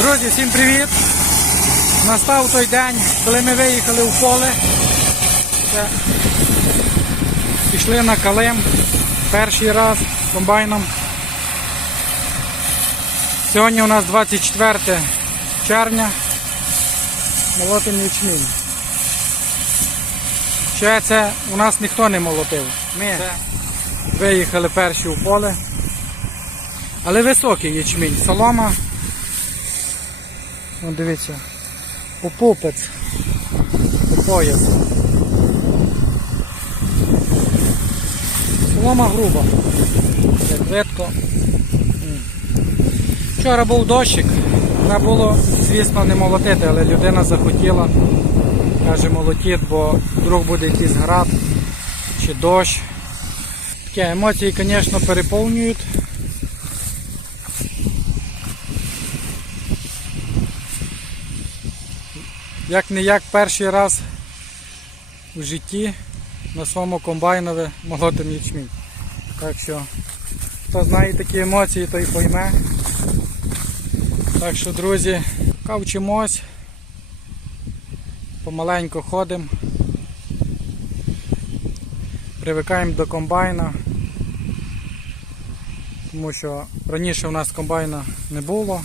Друзі, всім привіт! Настав той день, коли ми виїхали в поле. Це Пішли на Калим перший раз комбайном. Сьогодні у нас 24 червня. Молотим ячмінь. Ще це у нас ніхто не молотив. Ми виїхали перші у поле. Але високий ячмінь. Солома. О, дивіться. Попупець. По пояс. Солома груба. Як видко. Вчора був дощик. Треба було, звісно, не молотити, але людина захотіла. Каже, молотіть, бо вдруг буде якийсь град чи дощ. Такі емоції, звісно, переповнюють. Як не як перший раз у житті на своєму комбайнові молотим ячмінь. Так що, хто знає такі емоції, той пойме. Так що, друзі, кавчимось, помаленьку ходимо, привикаємо до комбайна, тому що раніше у нас комбайна не було.